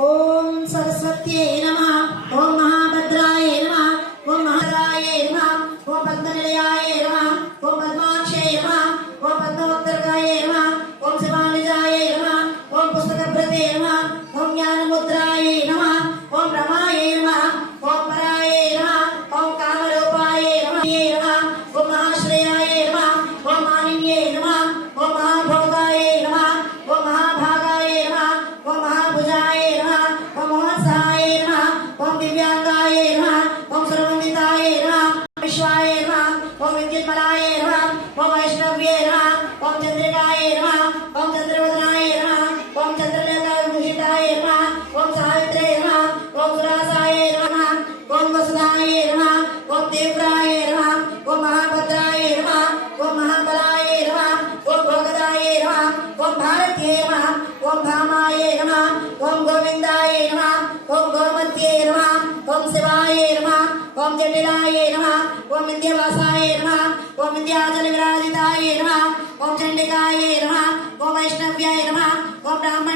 ఓం సరస్వత్యై నమః ఓం మహాభద్రాయ నమః ఓం మహారాయ నమః ఓం పద్మనిలయాయ నమః ఓం పద్మాక్షయ నమః ఓం పద్మోత్తరకాయ నమః ఓం శివానిజాయ నమః ఓం పుస్తకభృతే నమః ఓం జ్ఞానముద్రాయ నమః ఓం రమాయ నమః ఓం పరాయ నమః ఓం కామరూపాయ నమః ఓం మహాశ్రేయాయ నమః ఓం మానిన్యే నమః ఓం మహాభోగాయ నమః ఓం మహాభాగాయ నమః ఓం మహాభుజాయ నమః ఓం మహోత్సాయ నమః ఓం దివ్యాంగాయ నమః ఓం సురవందితాయ నమః విశ్వాయ నమః ఓం విద్యున్మలాయ నమః ఓం వైష్ణవ్యే నమః ఓం చంద్రికాయ నమః ఓం చంద్రవదనాయ నమః ఓం చంద్రలేఖావిభూషితాయ నమః ఓం సావిత్రే నమః ఓం సురాసాయ నమః ఓం వసుధాయ నమః ఓం తీవ్రాయ నమః ఓం మహాభద్రాయ నమః ఓం మహాబలాయ నమః ఓం భోగదాయ నమః ఓం భారత్యే నమః ఓం భామాయ నమః ఓం గోవిందాయ నమః ఓం గోమత్యే నమః ఓం శివాయ నమః ఓం జటిలాయ నమః ఓం విద్యావాసాయ నమః ఓం విద్యాచల విరాజితాయ నమః ఓం చండికాయ నమః ఓం వైష్ణవ్యాయ నమః ఓం బ్రాహ్మణ